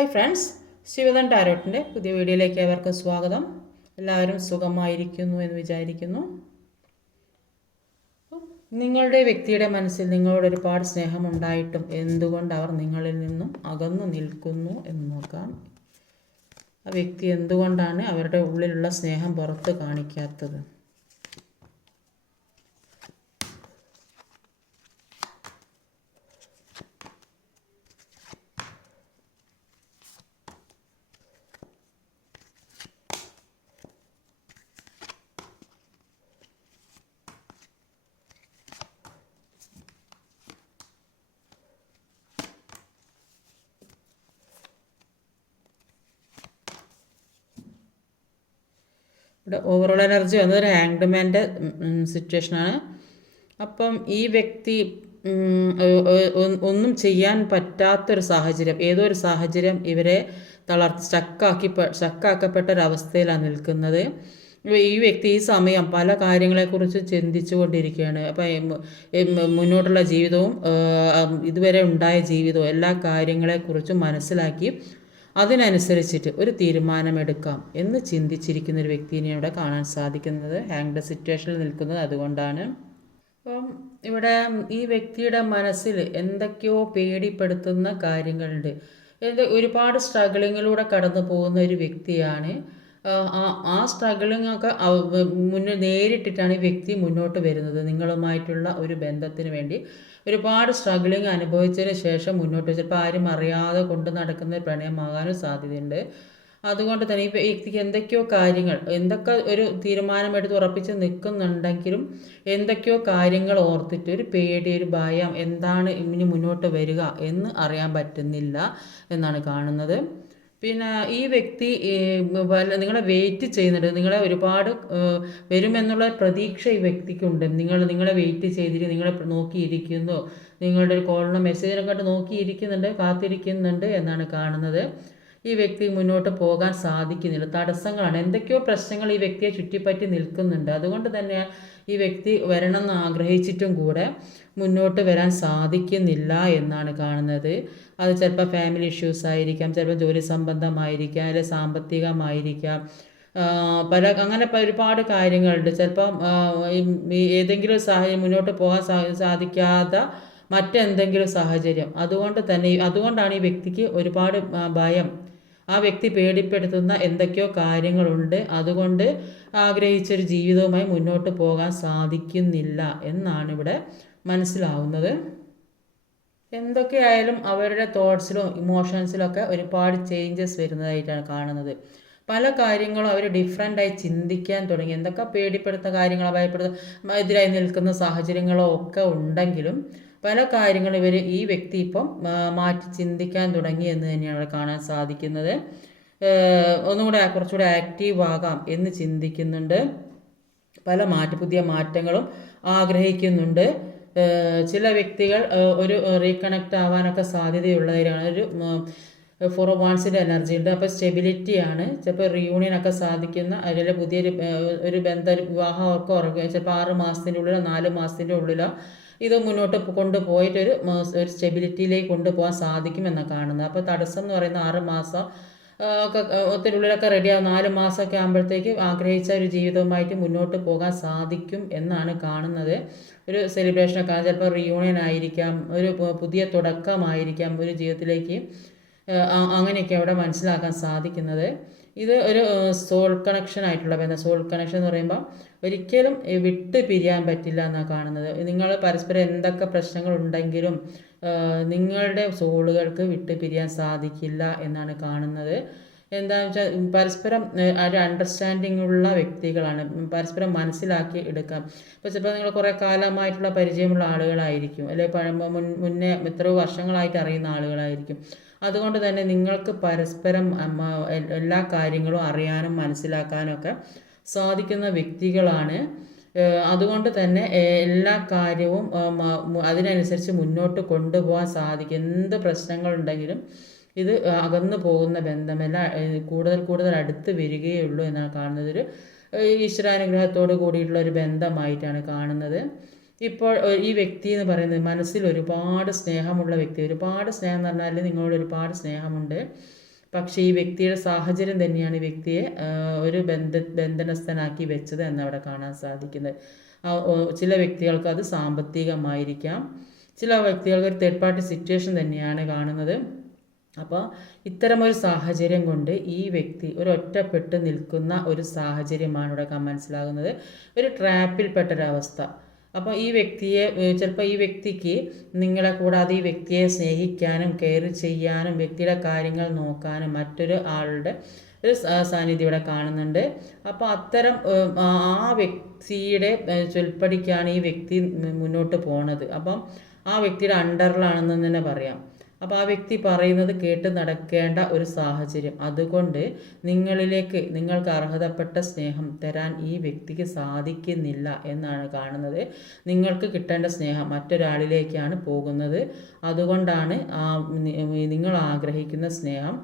Hi friends Shivadan ടാരോട്ടിന്റെ പുതിയ വീഡിയോയിലേക്ക് ഏവർക്കും സ്വാഗതം. എല്ലാവരും സുഖമായിരിക്കുന്നു എന്ന് വിചാരിക്കുന്നു. നിങ്ങളുടെ വ്യക്തിയുടെ മനസ്സിൽ നിങ്ങളോട് ഒരുപാട് സ്നേഹം ഉണ്ടായിട്ടും എന്തുകൊണ്ട് അവർ നിങ്ങളിൽ നിന്നും അകന്നു നിൽക്കുന്നു എന്ന് നോക്കാം. ആ വ്യക്തി എന്തുകൊണ്ടാണ് അവരുടെ ഉള്ളിലുള്ള സ്നേഹം പുറത്ത് കാണിക്കാത്തത്? ഇവിടെ ഓവറോൾ എനർജി വന്നത് ഒരു ഹാങ്ഡ്മാന്റെ സിറ്റുവേഷനാണ് അപ്പം ഈ വ്യക്തി ഒന്നും ചെയ്യാൻ പറ്റാത്തൊരു സാഹചര്യം ഏതോ ഒരു സാഹചര്യം ഇവരെ തളർ സ്റ്റക്കാക്കി സ്റ്റക്കാക്കപ്പെട്ട അവസ്ഥയിലാണ് നിൽക്കുന്നത്. ഈ വ്യക്തി ഈ സമയം പല കാര്യങ്ങളെക്കുറിച്ച് ചിന്തിച്ചു കൊണ്ടിരിക്കുകയാണ്. അപ്പം മുന്നോട്ടുള്ള ജീവിതവും ഇതുവരെ ഉണ്ടായ ജീവിതവും എല്ലാ കാര്യങ്ങളെക്കുറിച്ചും മനസ്സിലാക്കി അതിനനുസരിച്ചിട്ട് ഒരു തീരുമാനമെടുക്കാം എന്ന് ചിന്തിച്ചിരിക്കുന്ന ഒരു വ്യക്തിനെ ഇവിടെ കാണാൻ സാധിക്കുന്നത് ഹാങ്ഡ് സിറ്റുവേഷനിൽ നിൽക്കുന്നത് അതുകൊണ്ടാണ്. അപ്പം ഇവിടെ ഈ വ്യക്തിയുടെ മനസ്സിൽ എന്തൊക്കെയോ പേടിപ്പെടുത്തുന്ന കാര്യങ്ങളുണ്ട്. എന്ത് ഒരുപാട് സ്ട്രഗിളിങ്ങിലൂടെ കടന്നു പോകുന്ന ഒരു വ്യക്തിയാണ് ആ, സ്ട്രഗിളിങ്ങൊക്കെ മുന്നിൽ നേരിട്ടിട്ടാണ് ഈ വ്യക്തി മുന്നോട്ട് വരുന്നത്. നിങ്ങളുമായിട്ടുള്ള ഒരു ബന്ധത്തിന് വേണ്ടി ഒരുപാട് സ്ട്രഗിളിങ് അനുഭവിച്ചതിന് ശേഷം മുന്നോട്ട് ചിലപ്പോൾ ആരും അറിയാതെ കൊണ്ട് നടക്കുന്ന പ്രണയമാകാനും സാധ്യതയുണ്ട്. അതുകൊണ്ട് തന്നെ ഈ വ്യക്തിക്ക് എന്തൊക്കെയോ കാര്യങ്ങൾ എന്തൊക്കെ ഒരു തീരുമാനമെടുത്ത് ഉറപ്പിച്ച് നിൽക്കുന്നുണ്ടെങ്കിലും എന്തൊക്കെയോ കാര്യങ്ങൾ ഓർത്തിട്ട് ഒരു പേടി ഒരു ഭയം എന്താണ് ഇനി മുന്നോട്ട് വരിക എന്ന് അറിയാൻ പറ്റുന്നില്ല എന്നാണ് കാണുന്നത്. പിന്നെ ഈ വ്യക്തി നിങ്ങളെ വെയിറ്റ് ചെയ്യുന്നുണ്ട്. നിങ്ങളെ ഒരുപാട് വരുമെന്നുള്ള പ്രതീക്ഷ ഈ വ്യക്തിക്കുണ്ട്. നിങ്ങൾ നിങ്ങളെ വെയിറ്റ് ചെയ്തിട്ട് നിങ്ങളെ നോക്കിയിരിക്കുന്നു. നിങ്ങളുടെ ഒരു കോളിനോ മെസ്സേജിനോ കണ്ട് നോക്കിയിരിക്കുന്നുണ്ട് കാത്തിരിക്കുന്നുണ്ട് എന്നാണ് കാണുന്നത്. ഈ വ്യക്തി മുന്നോട്ട് പോകാൻ സാധിക്കുന്നില്ല. തടസ്സങ്ങളാണ്. എന്തൊക്കെയോ പ്രശ്നങ്ങൾ ഈ വ്യക്തിയെ ചുറ്റിപ്പറ്റി നിൽക്കുന്നുണ്ട്. അതുകൊണ്ട് തന്നെ ഈ വ്യക്തി വരണമെന്ന് ആഗ്രഹിച്ചിട്ടും കൂടെ മുന്നോട്ട് വരാൻ സാധിക്കുന്നില്ല എന്നാണ് കാണുന്നത്. അത് ചിലപ്പോൾ ഫാമിലി ഇഷ്യൂസ് ആയിരിക്കാം ചിലപ്പോൾ ജോലി സംബന്ധമായിരിക്കാം അല്ലെങ്കിൽ സാമ്പത്തികമായിരിക്കാം. പല അങ്ങനെ ഒരുപാട് കാര്യങ്ങളുണ്ട്. ചിലപ്പം ഏതെങ്കിലും ഒരു സാഹചര്യം മുന്നോട്ട് പോകാൻ സാധിക്കാത്ത മറ്റെന്തെങ്കിലും സാഹചര്യം. അതുകൊണ്ട് തന്നെ അതുകൊണ്ടാണ് ഈ വ്യക്തിക്ക് ഒരുപാട് ഭയം ആ വ്യക്തി പേടിപ്പെടുത്തുന്ന എന്തൊക്കെയോ കാര്യങ്ങളുണ്ട്. അതുകൊണ്ട് ആഗ്രഹിച്ചൊരു ജീവിതവുമായി മുന്നോട്ട് പോകാൻ സാധിക്കുന്നില്ല എന്നാണ് ഇവിടെ മനസ്സിലാവുന്നത്. എന്തൊക്കെയായാലും അവരുടെ തോട്ട്സിലും ഇമോഷൻസിലൊക്കെ ഒരുപാട് ചേഞ്ചസ് വരുന്നതായിട്ടാണ് കാണുന്നത്. പല കാര്യങ്ങളും അവർ ഡിഫറെന്റായി ചിന്തിക്കാൻ തുടങ്ങി. എന്തൊക്കെ പേടിപ്പെടുത്ത കാര്യങ്ങളോ ഭയപ്പെടുത്ത എതിരായി നിൽക്കുന്ന സാഹചര്യങ്ങളോ ഒക്കെ ഉണ്ടെങ്കിലും പല കാര്യങ്ങളും ഇവർ ഈ വ്യക്തി ഇപ്പം മാറ്റി ചിന്തിക്കാൻ തുടങ്ങി എന്ന് തന്നെയാണ് അവിടെ കാണാൻ സാധിക്കുന്നത്. ഒന്നുകൂടെ കുറച്ചുകൂടെ ആക്റ്റീവ് ആകാം എന്ന് ചിന്തിക്കുന്നുണ്ട്. പല മാറ്റ പുതിയ മാറ്റങ്ങളും ആഗ്രഹിക്കുന്നുണ്ട്. ചില വ്യക്തികൾ ഒരു റീകണക്ട് ആവാനൊക്കെ സാധ്യതയുള്ളവരാണ്. ഒരു ഫോർ വാൺസിന്റെ എനർജി ഉണ്ട്. അപ്പോൾ സ്റ്റെബിലിറ്റി ആണ്. ചിലപ്പോൾ റിയൂണിയൻ ഒക്കെ സാധിക്കുന്ന അതിലെ പുതിയൊരു ഒരു ബന്ധ ഒരു വിവാഹം ഒക്കെ ഉറങ്ങുക. ചിലപ്പോൾ ആറ് മാസത്തിന്റെ ഉള്ളിലോ നാല് മാസത്തിന്റെ ഉള്ളിലോ ഇത് മുന്നോട്ട് കൊണ്ടുപോയിട്ടൊരു ഒരു സ്റ്റെബിലിറ്റിയിലേക്ക് കൊണ്ടുപോകാൻ സാധിക്കുമെന്നാണ് കാണുന്നത്. അപ്പോൾ തടസ്സം എന്ന് പറയുന്ന ആറ് മാസം ഒക്കെ ഒത്തിരി ഉള്ളിലൊക്കെ റെഡിയാകും നാല് മാസമൊക്കെ ആകുമ്പോഴത്തേക്ക് ആഗ്രഹിച്ച ഒരു ജീവിതവുമായിട്ട് മുന്നോട്ട് പോകാൻ സാധിക്കും എന്നാണ് കാണുന്നത്. ഒരു സെലിബ്രേഷനൊക്കെ ചിലപ്പോൾ റിയൂണിയൻ ആയിരിക്കാം ഒരു പുതിയ തുടക്കമായിരിക്കാം ഒരു ജീവിതത്തിലേക്ക് അങ്ങനെയൊക്കെ അവിടെ മനസ്സിലാക്കാൻ സാധിക്കുന്നത്. ഇത് ഒരു സോൾ കണക്ഷൻ ആയിട്ടുള്ള ബന്ധം. സോൾ കണക്ഷൻ എന്ന് പറയുമ്പോൾ ഒരിക്കലും വിട്ട് പിരിയാൻ പറ്റില്ല എന്നാണ് കാണുന്നത്. നിങ്ങൾ പരസ്പരം എന്തൊക്കെ പ്രശ്നങ്ങൾ ഉണ്ടെങ്കിലും നിങ്ങളുടെ സോളുകൾക്ക് വിട്ട് പിരിയാൻ സാധിക്കില്ല എന്നാണ് കാണുന്നത്. എന്താണെന്ന് വെച്ചാൽ പരസ്പരം ഒരു അണ്ടർസ്റ്റാൻഡിംഗ് ഉള്ള വ്യക്തികളാണ്. പരസ്പരം മനസ്സിലാക്കി എടുക്കാം. ഇപ്പോൾ ചിലപ്പോൾ നിങ്ങൾ കുറേ കാലമായിട്ടുള്ള പരിചയമുള്ള ആളുകളായിരിക്കും. അല്ലെങ്കിൽ പഴ- മുൻ മുന്നേ എത്രയോ വർഷങ്ങളായിട്ട് അറിയുന്ന ആളുകളായിരിക്കും. അതുകൊണ്ട് തന്നെ നിങ്ങൾക്ക് പരസ്പരം എല്ലാ കാര്യങ്ങളും അറിയാനും മനസ്സിലാക്കാനും ഒക്കെ സാധിക്കുന്ന വ്യക്തികളാണ്. അതുകൊണ്ട് തന്നെ എല്ലാ കാര്യവും അതിനനുസരിച്ച് മുന്നോട്ട് കൊണ്ടുപോകാൻ സാധിക്കും. എന്ത് പ്രശ്നങ്ങളുണ്ടെങ്കിലും ഇത് അകന്നു പോകുന്ന ബന്ധമല്ല കൂടുതൽ കൂടുതൽ അടുത്ത് വരികയുള്ളൂ എന്നാണ് കാണുന്നത്. ഒരു ഈശ്വരാനുഗ്രഹത്തോട് കൂടിയിട്ടുള്ള ഒരു ബന്ധമായിട്ടാണ് കാണുന്നത്. ഇപ്പോൾ ഈ വ്യക്തി എന്ന് പറയുന്നത് മനസ്സിൽ ഒരുപാട് സ്നേഹമുള്ള വ്യക്തി. ഒരുപാട് സ്നേഹം എന്ന് പറഞ്ഞാൽ നിങ്ങളോട് ഒരുപാട് സ്നേഹമുണ്ട്. പക്ഷേ ഈ വ്യക്തിയുടെ സാഹചര്യം തന്നെയാണ് ഈ വ്യക്തിയെ ഒരു ബന്ധ ബന്ധനസ്ഥനാക്കി വെച്ചത് എന്നവിടെ കാണാൻ സാധിക്കുന്നത്. ചില വ്യക്തികൾക്ക് അത് സാമ്പത്തികമായിരിക്കാം. ചില വ്യക്തികൾക്ക് ഒരു തേർഡ് പാർട്ടി സിറ്റുവേഷൻ തന്നെയാണ് കാണുന്നത്. അപ്പോൾ ഇത്തരമൊരു സാഹചര്യം കൊണ്ട് ഈ വ്യക്തി ഒരു ഒറ്റപ്പെട്ട് നിൽക്കുന്ന ഒരു സാഹചര്യമാണ് ഇവിടെ മനസ്സിലാകുന്നത്. ഒരു ട്രാപ്പിൽപ്പെട്ടൊരവസ്ഥ. അപ്പോൾ ഈ വ്യക്തിയെ ചിലപ്പോൾ ഈ വ്യക്തിക്ക് നിങ്ങളെ കൂടാതെ ഈ വ്യക്തിയെ സ്നേഹിക്കാനും കെയർ ചെയ്യാനും വ്യക്തിയുടെ കാര്യങ്ങൾ നോക്കാനും മറ്റൊരു ആളുടെ ഒരു സാന്നിധ്യം ഇവിടെ കാണുന്നുണ്ട്. അപ്പോൾ അത്തരം ആ വ്യക്തിയുടെ ചൊൽപ്പടിക്കാണ് ഈ വ്യക്തി മുന്നോട്ട് പോണത്. അപ്പം ആ വ്യക്തിയുടെ അണ്ടറിലാണെന്ന് തന്നെ പറയാം. അപ്പോൾ ആ വ്യക്തി പറയുന്നത് കേട്ട് നടക്കേണ്ട ഒരു സാഹചര്യം. അതുകൊണ്ട് നിങ്ങളിലേക്ക് നിങ്ങൾക്ക് അർഹതപ്പെട്ട സ്നേഹം തരാൻ ഈ വ്യക്തിക്ക് സാധിക്കുന്നില്ല എന്നാണ് കാണുന്നത്. നിങ്ങൾക്ക് കിട്ടേണ്ട സ്നേഹം മറ്റൊരാളിലേക്കാണ് പോകുന്നത്. അതുകൊണ്ടാണ് ആ നിങ്ങൾ ആഗ്രഹിക്കുന്ന സ്നേഹം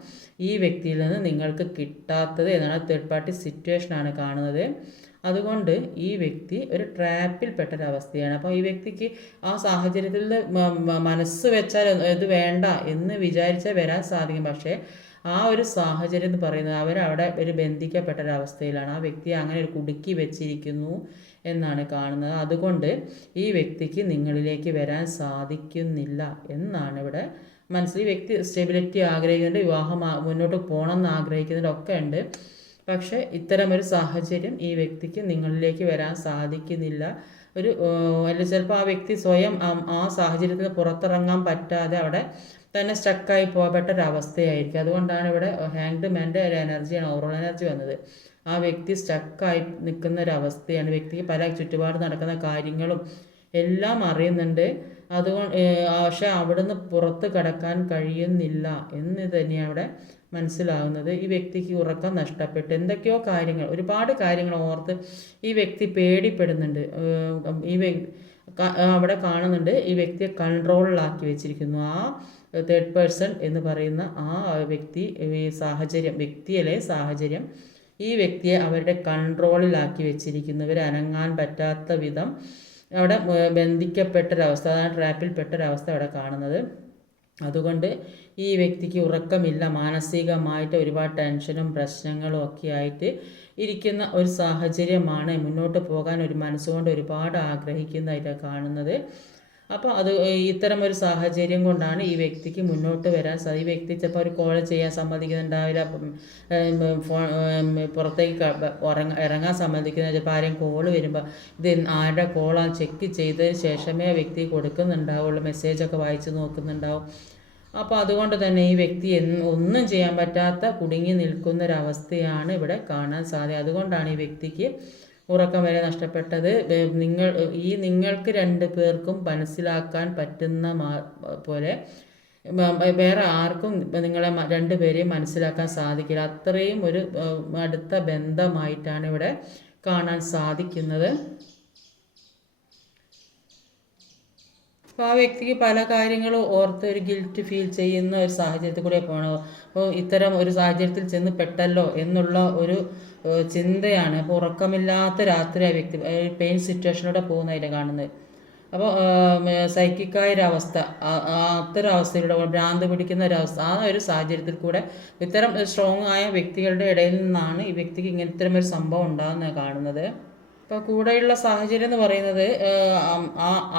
ഈ വ്യക്തിയിൽ നിന്ന് നിങ്ങൾക്ക് കിട്ടാത്തത് എന്നാണ്. തേർഡ് പാർട്ടി സിറ്റുവേഷനാണ് കാണുന്നത്. അതുകൊണ്ട് ഈ വ്യക്തി ഒരു ട്രാപ്പിൽപ്പെട്ടൊരവസ്ഥയാണ് അപ്പോൾ ഈ വ്യക്തിക്ക് ആ സാഹചര്യത്തിൽ മനസ്സ് വെച്ചാൽ ഇത് വേണ്ട എന്ന് വിചാരിച്ചാൽ വരാൻ സാധിക്കും. പക്ഷേ ആ ഒരു സാഹചര്യം എന്ന് പറയുന്നത് അവരവിടെ ഒരു ബന്ധിക്കപ്പെട്ട ഒരവസ്ഥയിലാണ് ആ വ്യക്തി അങ്ങനെ ഒരു കുടുക്കി വെച്ചിരിക്കുന്നു എന്നാണ് കാണുന്നത്. അതുകൊണ്ട് ഈ വ്യക്തിക്ക് നിങ്ങളിലേക്ക് വരാൻ സാധിക്കുന്നില്ല എന്നാണ് ഇവിടെ മനസ്സിൽ. വ്യക്തി സ്റ്റെബിലിറ്റി ആഗ്രഹിക്കുന്നുണ്ട് വിവാഹം മുന്നോട്ട് പോകണം എന്ന് ഒക്കെ ഉണ്ട്. പക്ഷേ ഇത്തരമൊരു സാഹചര്യം ഈ വ്യക്തിക്ക് നിങ്ങളിലേക്ക് വരാൻ സാധിക്കുന്നില്ല. ഒരു അല്ല ചിലപ്പോൾ ആ വ്യക്തി സ്വയം ആ- സാഹചര്യത്തിൽ പുറത്തിറങ്ങാൻ പറ്റാതെ അവിടെ തന്നെ സ്റ്റക്കായി പോകപ്പെട്ട ഒരു അവസ്ഥയായിരിക്കും. അതുകൊണ്ടാണ് ഇവിടെ ഹാങ്ഡ് മാന്റെ ഒരു എനർജിയാണ് ഓവറോൾ എനർജി വന്നത്. ആ വ്യക്തി സ്റ്റക്കായി നിൽക്കുന്ന ഒരു അവസ്ഥയാണ്. വ്യക്തിക്ക് പല ചുറ്റുപാട് നടക്കുന്ന കാര്യങ്ങളും എല്ലാം അറിയുന്നുണ്ട്. അതുകൊണ്ട് പക്ഷെ അവിടുന്ന് പുറത്ത് കടക്കാൻ കഴിയുന്നില്ല എന്ന് തന്നെയാണ് അവിടെ മനസ്സിലാകുന്നത് ഈ വ്യക്തിക്ക് ഉറക്കം നഷ്ടപ്പെട്ട്. എന്തൊക്കെയോ കാര്യങ്ങൾ ഒരുപാട് കാര്യങ്ങൾ ഓർത്ത് ഈ വ്യക്തി പേടിപ്പെടുന്നുണ്ട്. ഈ അവിടെ കാണുന്നുണ്ട് ഈ വ്യക്തിയെ കൺട്രോളിലാക്കി വെച്ചിരിക്കുന്നു. ആ തേർഡ് പേഴ്സൺ എന്ന് പറയുന്ന ആ വ്യക്തി സാഹചര്യം വ്യക്തിയിലെ സാഹചര്യം ഈ വ്യക്തിയെ അവരുടെ കൺട്രോളിലാക്കി വെച്ചിരിക്കുന്നു. അനങ്ങാൻ പറ്റാത്ത വിധം അവിടെ ബന്ധിക്കപ്പെട്ടൊരവസ്ഥ അതാണ് ട്രാപ്പിൽപ്പെട്ടൊരവസ്ഥ അവിടെ കാണുന്നത്. അതുകൊണ്ട് ഈ വ്യക്തിക്ക് ഉറക്കമില്ല മാനസികമായിട്ട് ഒരുപാട് ടെൻഷനും പ്രശ്നങ്ങളും ഒക്കെ ആയിട്ട് ഇരിക്കുന്ന ഒരു സാഹചര്യമാണ് മുന്നോട്ട് പോകാൻ ഒരു മനസ്സുകൊണ്ട് ഒരുപാട് ആഗ്രഹിക്കുന്നതായിട്ട് കാണുന്നത്. അപ്പോൾ അത് ഇത്തരം ഒരു സാഹചര്യം കൊണ്ടാണ് ഈ വ്യക്തിക്ക് മുന്നോട്ട് വരാൻ സാധിക്കും ഈ വ്യക്തി ചിലപ്പോൾ ഒരു കോൾ ചെയ്യാൻ സമ്മതിക്കുന്നുണ്ടാവില്ല. ഫോൺ പുറത്തേക്ക് ഇറങ്ങാൻ സമ്മതിക്കുന്ന ചിലപ്പോൾ ആരെയും കോൾ വരുമ്പോൾ ഇത് ആരുടെ കോളാണ് ചെക്ക് ചെയ്തതിന് ശേഷമേ വ്യക്തി കൊടുക്കുന്നുണ്ടാവുള്ളൂ. മെസ്സേജൊക്കെ വായിച്ച് നോക്കുന്നുണ്ടാവും. അപ്പോൾ അതുകൊണ്ട് തന്നെ ഈ വ്യക്തി ഒന്നും ചെയ്യാൻ പറ്റാത്ത കുടുങ്ങി നിൽക്കുന്ന ഒരവസ്ഥയാണ് ഇവിടെ കാണാൻ സാധ്യത. അതുകൊണ്ടാണ് ഈ വ്യക്തിക്ക് ഉറക്കം വരെ നഷ്ടപ്പെട്ടത്. നിങ്ങൾ ഈ നിങ്ങൾക്ക് രണ്ട് പേർക്കും മനസ്സിലാക്കാൻ പറ്റുന്ന പോലെ വേറെ ആർക്കും നിങ്ങളെ രണ്ടുപേരെയും മനസ്സിലാക്കാൻ സാധിക്കില്ല. അത്രയും ഒരു അടുത്ത ബന്ധമായിട്ടാണ് ഇവിടെ കാണാൻ സാധിക്കുന്നത്. ആ വ്യക്തിക്ക് പല കാര്യങ്ങളും ഓർത്ത് ഒരു ഗിൽറ്റ് ഫീൽ ചെയ്യുന്ന ഒരു സാഹചര്യത്തിൽ കൂടെ പോകണം അപ്പോൾ ഇത്തരം ഒരു സാഹചര്യത്തിൽ ചെന്ന് പെട്ടല്ലോ എന്നുള്ള ഒരു ചിന്തയാണ്. അപ്പോൾ ഉറക്കമില്ലാത്ത രാത്രി ആ വ്യക്തി പെയിൻ സിറ്റുവേഷനിലൂടെ പോകുന്നതായിട്ട് കാണുന്നത്. അപ്പോൾ സൈക്കിക്കായ ഒരു അവസ്ഥ ആ- ആ അത്തരം അവസ്ഥയിലൂടെ ഭ്രാന്ത് പിടിക്കുന്ന ഒരവസ്ഥ ആ ഒരു സാഹചര്യത്തിൽ കൂടെ ഇത്തരം സ്ട്രോങ് ആയ വ്യക്തികളുടെ ഇടയിൽ നിന്നാണ് ഈ വ്യക്തിക്ക് ഇങ്ങനെ ഇത്തരം ഒരു സംഭവം ഉണ്ടാകുന്നത് കാണുന്നത്. ഇപ്പോൾ കൂടെയുള്ള സാഹചര്യം എന്ന് പറയുന്നത്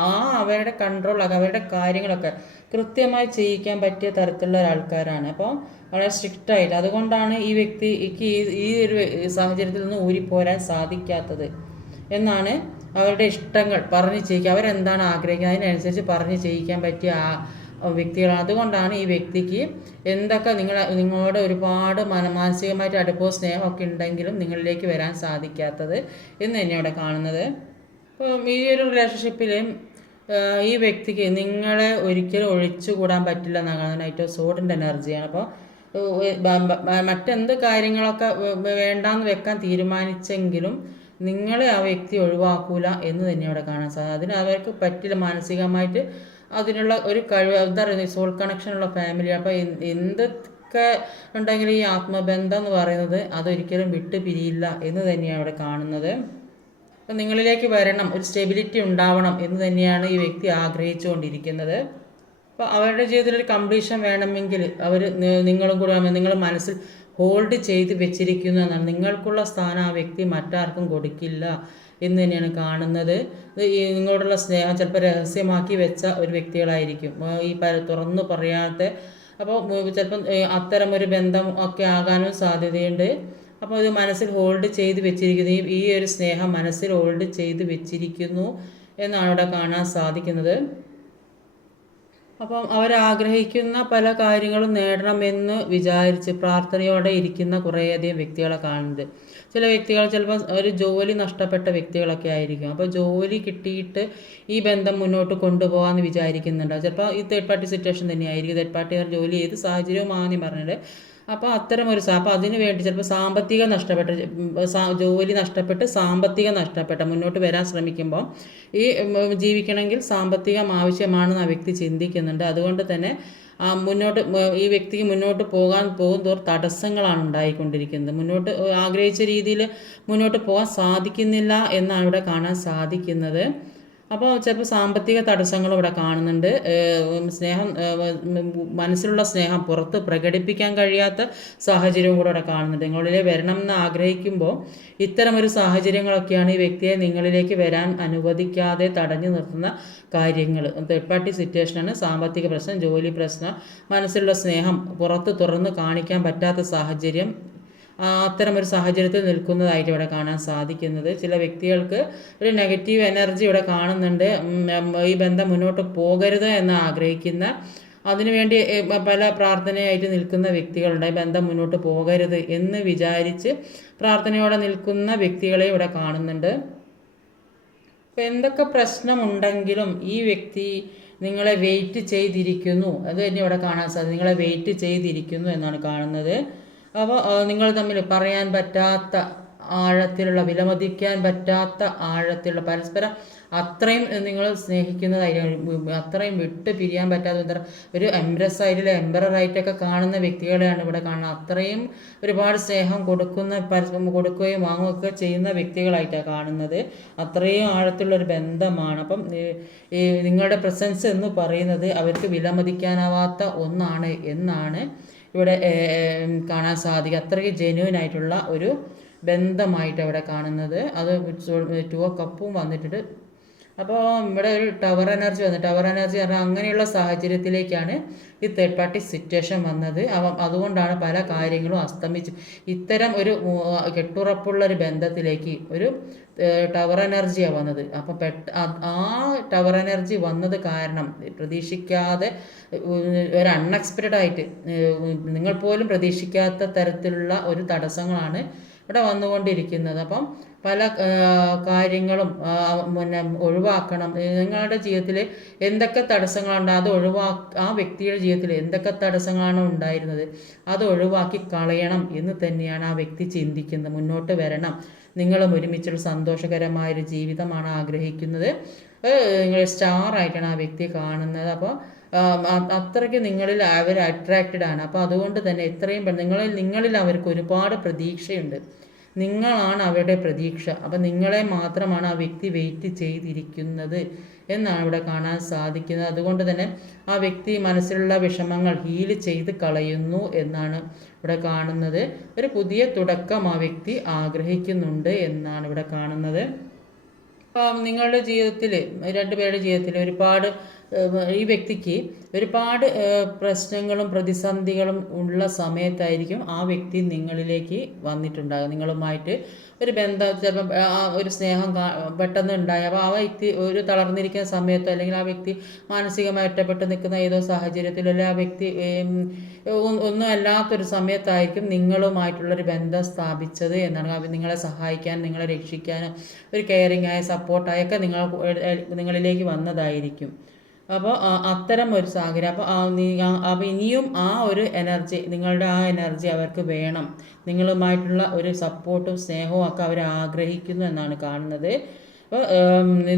ആ അവരുടെ കൺട്രോൾ അവരുടെ കാര്യങ്ങളൊക്കെ കൃത്യമായി ചെയ്യിക്കാൻ പറ്റിയ തരത്തിലുള്ള ഒരാൾക്കാരാണ്. അപ്പോൾ വളരെ സ്ട്രിക്റ്റ് ആയിട്ട് അതുകൊണ്ടാണ് ഈ വ്യക്തിക്ക് ഈ ഈ ഒരു സാഹചര്യത്തിൽ നിന്ന് ഊരിപ്പോരാൻ സാധിക്കാത്തത് എന്നാണ് അവരുടെ ഇഷ്ടങ്ങൾ. പറഞ്ഞ് ചെയ്യിക്കുക അവരെന്താണ് ആഗ്രഹിക്കുന്നത്? അതിനനുസരിച്ച് പറഞ്ഞ് ചെയ്യിക്കാൻ പറ്റിയ ആ വ്യക്തികളാണ് അതുകൊണ്ടാണ് ഈ വ്യക്തിക്ക് എന്തൊക്കെ നിങ്ങൾ നിങ്ങളോട് ഒരുപാട് മന മാനസികമായിട്ട് അടുപ്പവും സ്നേഹമൊക്കെ ഉണ്ടെങ്കിലും നിങ്ങളിലേക്ക് വരാൻ സാധിക്കാത്തത് എന്ന് തന്നെ ഇവിടെ കാണുന്നത്. അപ്പം ഈ ഒരു റിലേഷൻഷിപ്പിലും ഈ വ്യക്തിക്ക് നിങ്ങളെ ഒരിക്കലും ഒഴിച്ചുകൂടാൻ പറ്റില്ല എന്നാണ് ഏറ്റവും സോഡിന്റെ എനർജിയാണ്. അപ്പോൾ മറ്റെന്ത് കാര്യങ്ങളൊക്കെ വേണ്ടാന്ന് വെക്കാൻ തീരുമാനിച്ചെങ്കിലും നിങ്ങളെ ആ വ്യക്തി ഒഴിവാക്കൂല എന്ന് തന്നെ ഇവിടെ കാണാൻ സാധിക്കും അതിന് അവർക്ക് പറ്റില്ല മാനസികമായിട്ട് അതിനുള്ള ഒരു കഴിവ് എന്താ പറയുക സോൾ കണക്ഷനുള്ള ഫാമിലി അപ്പോൾ എന്തൊക്കെ ഉണ്ടെങ്കിലും ഈ ആത്മബന്ധം എന്ന് പറയുന്നത് അതൊരിക്കലും വിട്ടു പിരിയില്ല എന്ന് തന്നെയാണ് അവിടെ കാണുന്നത്. അപ്പം നിങ്ങളിലേക്ക് വരണം ഒരു സ്റ്റെബിലിറ്റി ഉണ്ടാവണം എന്ന് തന്നെയാണ് ഈ വ്യക്തി ആഗ്രഹിച്ചുകൊണ്ടിരിക്കുന്നത്. അപ്പോൾ അവരുടെ ജീവിതത്തിൽ ഒരു കംപ്ലീഷൻ വേണമെങ്കിൽ അവർ നിങ്ങളും കൂടെ നിങ്ങൾ മനസ്സിൽ ഹോൾഡ് ചെയ്ത് എന്നാണ്. നിങ്ങൾക്കുള്ള സ്ഥാനം ആ വ്യക്തി മറ്റാർക്കും കൊടുക്കില്ല എന്ന് തന്നെയാണ് കാണുന്നത്. നിങ്ങളോടുള്ള സ്നേഹം ചിലപ്പോൾ രഹസ്യമാക്കി വെച്ച ഒരു വ്യക്തികളായിരിക്കും. ഈ തുറന്നു പറയാത്ത അപ്പോൾ ചിലപ്പം അത്തരം ഒരു ബന്ധം ഒക്കെ ആകാനും സാധ്യതയുണ്ട്. അപ്പോൾ ഇത് മനസ്സിൽ ഹോൾഡ് ചെയ്ത് വെച്ചിരിക്കുന്നു. ഈ- ഈ ഒരു സ്നേഹം മനസ്സിൽ ഹോൾഡ് ചെയ്ത് വെച്ചിരിക്കുന്നു എന്നാണ് ഇവിടെ കാണാൻ സാധിക്കുന്നത്. അപ്പം അവരാഗ്രഹിക്കുന്ന പല കാര്യങ്ങളും നേടണമെന്ന് വിചാരിച്ച് പ്രാർത്ഥനയോടെ ഇരിക്കുന്ന കുറേയധികം വ്യക്തികളെ കാണുന്നത്. ചില വ്യക്തികൾ ചിലപ്പോൾ ഒരു ജോലി നഷ്ടപ്പെട്ട വ്യക്തികളൊക്കെ ആയിരിക്കും. അപ്പോൾ ജോലി കിട്ടിയിട്ട് ഈ ബന്ധം മുന്നോട്ട് കൊണ്ടുപോകാമെന്ന് വിചാരിക്കുന്നുണ്ടാവും ചിലപ്പോൾ ഈ തേർഡ് പാർട്ടി സിറ്റുവേഷൻ തന്നെയായിരിക്കും. തേർഡ് പാർട്ടിക്കാർ ജോലി ഏത് സാഹചര്യവുമാണെന്ന് പറഞ്ഞിട്ട് അപ്പോൾ അത്തരം ഒരു അപ്പോൾ അതിന് വേണ്ടി ചിലപ്പോൾ സാമ്പത്തിക നഷ്ടപ്പെട്ട ജോലി നഷ്ടപ്പെട്ട് സാമ്പത്തിക നഷ്ടപ്പെട്ട മുന്നോട്ട് വരാൻ ശ്രമിക്കുമ്പോൾ ഈ ജീവിക്കണമെങ്കിൽ സാമ്പത്തികം ആവശ്യമാണെന്ന് ആ വ്യക്തി ചിന്തിക്കുന്നുണ്ട്. അതുകൊണ്ട് തന്നെ മുന്നോട്ട് ഈ വ്യക്തിക്ക് മുന്നോട്ട് പോകാൻ പോകും തോറും തടസ്സങ്ങളാണ് ഉണ്ടായിക്കൊണ്ടിരിക്കുന്നത്. മുന്നോട്ട് ആഗ്രഹിച്ച രീതിയിൽ മുന്നോട്ട് പോകാൻ സാധിക്കുന്നില്ല എന്നാണ് ഇവിടെ കാണാൻ സാധിക്കുന്നത്. അപ്പോൾ ചിലപ്പോൾ സാമ്പത്തിക തടസ്സങ്ങൾ ഇവിടെ കാണുന്നുണ്ട്. സ്നേഹം മനസ്സിലുള്ള സ്നേഹം പുറത്ത് പ്രകടിപ്പിക്കാൻ കഴിയാത്ത സാഹചര്യവും കൂടെ ഇവിടെ കാണുന്നുണ്ട്. നിങ്ങളിലെ വരണം എന്ന് ആഗ്രഹിക്കുമ്പോൾ ഇത്തരമൊരു സാഹചര്യങ്ങളൊക്കെയാണ് ഈ വ്യക്തിയെ നിങ്ങളിലേക്ക് വരാൻ അനുവദിക്കാതെ തടഞ്ഞു നിർത്തുന്ന കാര്യങ്ങൾ. തേർഡ് പാർട്ടി സിറ്റുവേഷനാണ് സാമ്പത്തിക പ്രശ്നം ജോലി പ്രശ്നം മനസ്സിലുള്ള സ്നേഹം പുറത്ത് തുറന്ന് കാണിക്കാൻ പറ്റാത്ത സാഹചര്യം അത്തരമൊരു സാഹചര്യത്തിൽ നിൽക്കുന്നതായിട്ട് ഇവിടെ കാണാൻ സാധിക്കുന്നത്. ചില വ്യക്തികൾക്ക് ഒരു നെഗറ്റീവ് എനർജി ഇവിടെ കാണുന്നുണ്ട്. ഈ ബന്ധം മുന്നോട്ട് പോകരുത് എന്ന് ആഗ്രഹിക്കുന്ന അതിനുവേണ്ടി പല പ്രാർത്ഥനയായിട്ട് നിൽക്കുന്ന വ്യക്തികളുണ്ട്. ബന്ധം മുന്നോട്ട് പോകരുത് എന്ന് വിചാരിച്ച് പ്രാർത്ഥനയോടെ നിൽക്കുന്ന വ്യക്തികളെ ഇവിടെ കാണുന്നുണ്ട്. ഇപ്പം എന്തൊക്കെ പ്രശ്നമുണ്ടെങ്കിലും ഈ വ്യക്തി നിങ്ങളെ വെയിറ്റ് ചെയ്തിരിക്കുന്നു. അത് തന്നെ ഇവിടെ കാണാൻ സാധിക്കും. നിങ്ങളെ വെയിറ്റ് ചെയ്തിരിക്കുന്നു എന്നാണ് കാണുന്നത്. അപ്പോൾ നിങ്ങൾ തമ്മിൽ പറയാൻ പറ്റാത്ത ആഴത്തിലുള്ള വിലമതിക്കാൻ പറ്റാത്ത ആഴത്തിലുള്ള പരസ്പരം അത്രയും നിങ്ങൾ സ്നേഹിക്കുന്നതായിരിക്കും അത്രയും വിട്ട് പിരിയാൻ പറ്റാത്ത എന്താ ഒരു എംബ്രസ് ആയിട്ടുള്ള എംബറായിട്ടൊക്കെ കാണുന്ന വ്യക്തികളെയാണ് ഇവിടെ കാണുന്നത്. അത്രയും ഒരുപാട് സ്നേഹം കൊടുക്കുന്ന പരസ്പരം കൊടുക്കുകയും വാങ്ങുകയൊക്കെ ചെയ്യുന്ന വ്യക്തികളായിട്ടാണ് കാണുന്നത്. അത്രയും ആഴത്തിലുള്ള ഒരു ബന്ധമാണ്. അപ്പം ഈ നിങ്ങളുടെ പ്രസൻസ് എന്ന് പറയുന്നത് അവർക്ക് വിലമതിക്കാനാവാത്ത ഒന്നാണ് എന്നാണ് ഇവിടെ കാണാൻ സാധിക്കും. അത്രയ്ക്ക് ജെന്യൂൻ ആയിട്ടുള്ള ഒരു ബന്ധമായിട്ട് അവിടെ കാണുന്നത്. അത് ടു കപ്പും വന്നിട്ടുണ്ട്. അപ്പോൾ ഇവിടെ ഒരു ടവർ എനർജി വന്നു. ടവർ എനർജി പറഞ്ഞാൽ അങ്ങനെയുള്ള സാഹചര്യത്തിലേക്കാണ് ഈ തേർഡ് പാർട്ടി സിറ്റുവേഷൻ വന്നത്. അവ അതുകൊണ്ടാണ് പല കാര്യങ്ങളും അസ്തമിച്ച് ഇത്തരം ഒരു കെട്ടുറപ്പുള്ള ഒരു ബന്ധത്തിലേക്ക് ഒരു ടവർ എനർജിയാണ് വന്നത്. അപ്പം പെട്ട ആ ടവർ എനർജി വന്നത് കാരണം പ്രതീക്ഷിക്കാതെ ഒരു അൺഎക്സ്പെക്റ്റഡ് ആയിട്ട് നിങ്ങൾ പോലും പ്രതീക്ഷിക്കാത്ത തരത്തിലുള്ള ഒരു തടസ്സങ്ങളാണ് ഇവിടെ വന്നുകൊണ്ടിരിക്കുന്നത്. അപ്പം പല കാര്യങ്ങളും പിന്നെ ഒഴിവാക്കണം. നിങ്ങളുടെ ജീവിതത്തിൽ എന്തൊക്കെ തടസ്സങ്ങളുണ്ട് അത് ഒഴിവാ ആ വ്യക്തിയുടെ ജീവിതത്തിൽ എന്തൊക്കെ തടസ്സങ്ങളാണ് ഉണ്ടായിരുന്നത് അത് ഒഴിവാക്കി കളയണം എന്ന് തന്നെയാണ് ആ വ്യക്തി ചിന്തിക്കുന്നത്. മുന്നോട്ട് വരണം. നിങ്ങളും ഒരുമിച്ചൊരു സന്തോഷകരമായൊരു ജീവിതമാണ് ആഗ്രഹിക്കുന്നത്. നിങ്ങൾ സ്റ്റാർ ആയിട്ടാണ് ആ വ്യക്തി കാണുന്നത്. അപ്പോൾ അത്രയ്ക്ക് നിങ്ങളിൽ അവർ അട്രാക്റ്റഡ് ആണ്. അപ്പോൾ അതുകൊണ്ട് തന്നെ എത്രയും നിങ്ങളിൽ നിങ്ങളിൽ അവർക്ക് ഒരുപാട് പ്രതീക്ഷയുണ്ട്. നിങ്ങളാണ് അവരുടെ പ്രതീക്ഷ. അപ്പം നിങ്ങളെ മാത്രമാണ് ആ വ്യക്തി വെയിറ്റ് ചെയ്തിരിക്കുന്നത് എന്നാണ് ഇവിടെ കാണാൻ സാധിക്കുന്നത്. അതുകൊണ്ട് തന്നെ ആ വ്യക്തി മനസ്സിലുള്ള വിഷമങ്ങൾ ഹീൽ ചെയ്ത് കളയുന്നു എന്നാണ് ഇവിടെ കാണുന്നത്. ഒരു പുതിയ തുടക്കം ആ വ്യക്തി ആഗ്രഹിക്കുന്നുണ്ട് എന്നാണ് ഇവിടെ കാണുന്നത്. നിങ്ങളുടെ ജീവിതത്തിൽ രണ്ടുപേരുടെ ജീവിതത്തിൽ ഒരുപാട് ഈ വ്യക്തിക്ക് ഒരുപാട് പ്രശ്നങ്ങളും പ്രതിസന്ധികളും ഉള്ള സമയത്തായിരിക്കും ആ വ്യക്തി നിങ്ങളിലേക്ക് വന്നിട്ടുണ്ടാകുക നിങ്ങളുമായിട്ട് ഒരു ബന്ധം ചിലപ്പം ഒരു സ്നേഹം പെട്ടെന്ന് ഉണ്ടായി അപ്പോൾ ആ വ്യക്തി ഒരു തളർന്നിരിക്കുന്ന സമയത്തോ അല്ലെങ്കിൽ ആ വ്യക്തി മാനസികമായി ഒറ്റപ്പെട്ട് നിൽക്കുന്ന ഏതോ സാഹചര്യത്തിലോ അല്ലെങ്കിൽ ആ വ്യക്തി ഒന്നും അല്ലാത്തൊരു സമയത്തായിരിക്കും നിങ്ങളുമായിട്ടുള്ളൊരു ബന്ധം സ്ഥാപിച്ചത് എന്നാണ്. നിങ്ങളെ സഹായിക്കാൻ നിങ്ങളെ രക്ഷിക്കാനും ഒരു കെയറിങ് ആയ സപ്പോർട്ടായൊക്കെ നിങ്ങൾ നിങ്ങളിലേക്ക് വന്നതായിരിക്കും. അപ്പോൾ അത്തരം ഒരു സാഹചര്യം. അപ്പോൾ അപ്പോൾ ഇനിയും ആ ഒരു എനർജി നിങ്ങളുടെ ആ എനർജി അവർക്ക് വേണം. നിങ്ങളുമായിട്ടുള്ള ഒരു സപ്പോർട്ടും സ്നേഹവും ഒക്കെ അവർ ആഗ്രഹിക്കുന്നു എന്നാണ് കാണുന്നത്. അപ്പോൾ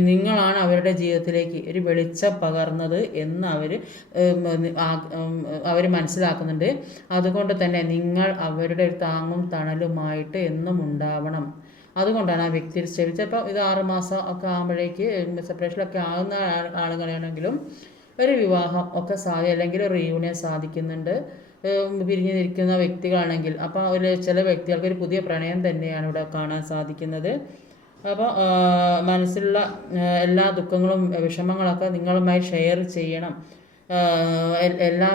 നിങ്ങളാണ് അവരുടെ ജീവിതത്തിലേക്ക് ഒരു വെളിച്ചം പകർന്നത് എന്ന് അവർ അവർ മനസ്സിലാക്കുന്നുണ്ട്. അതുകൊണ്ട് തന്നെ നിങ്ങൾ അവരുടെ ഒരു താങ്ങും തണലുമായിട്ട് എന്നും ഉണ്ടാവണം. അതുകൊണ്ടാണ് ആ വ്യക്തി ചിലപ്പോൾ ഇത് ആറുമാസം ഒക്കെ ആകുമ്പോഴേക്ക് സെപ്പറേഷനൊക്കെ ആകുന്ന ആളുകളാണെങ്കിലും ഒരു വിവാഹം ഒക്കെ സാധ്യ അല്ലെങ്കിൽ റീയൂണിയൻ സാധിക്കുന്നുണ്ട്. പിരിഞ്ഞു നിൽക്കുന്ന വ്യക്തികളാണെങ്കിൽ അപ്പോൾ ഒരു ചില വ്യക്തികൾക്ക് ഒരു പുതിയ പ്രണയം തന്നെയാണ് ഇവിടെ കാണാൻ സാധിക്കുന്നത്. അപ്പോൾ മനസ്സിലുള്ള എല്ലാ ദുഃഖങ്ങളും വിഷമങ്ങളൊക്കെ നിങ്ങളുമായി ഷെയർ ചെയ്യണം. എല്ലാ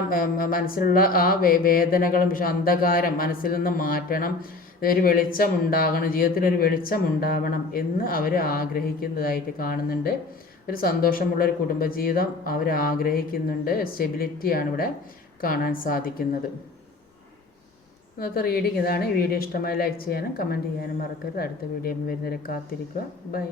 മനസ്സിലുള്ള ആ വേദനകളും അന്ധകാരം മനസ്സിൽ നിന്ന് മാറ്റണം. ഒരു വെളിച്ചമുണ്ടാകണം ജീവിതത്തിൽ ഒരു വെളിച്ചം ഉണ്ടാവണം എന്ന് അവർ ആഗ്രഹിക്കുന്നതായിട്ട് കാണുന്നുണ്ട്. ഒരു സന്തോഷമുള്ള ഒരു കുടുംബജീവിതം അവർ ആഗ്രഹിക്കുന്നുണ്ട്. സ്റ്റെബിലിറ്റിയാണ് ഇവിടെ കാണാൻ സാധിക്കുന്നത്. ഇന്നത്തെ റീഡിങ് ഇതാണ്. ഈ വീഡിയോ ഇഷ്ടമായി ലൈക്ക് ചെയ്യാനും കമന്റ് ചെയ്യാനും മറക്കരുത്. അടുത്ത വീഡിയോ വരുന്നവരെ കാത്തിരിക്കുക. ബൈ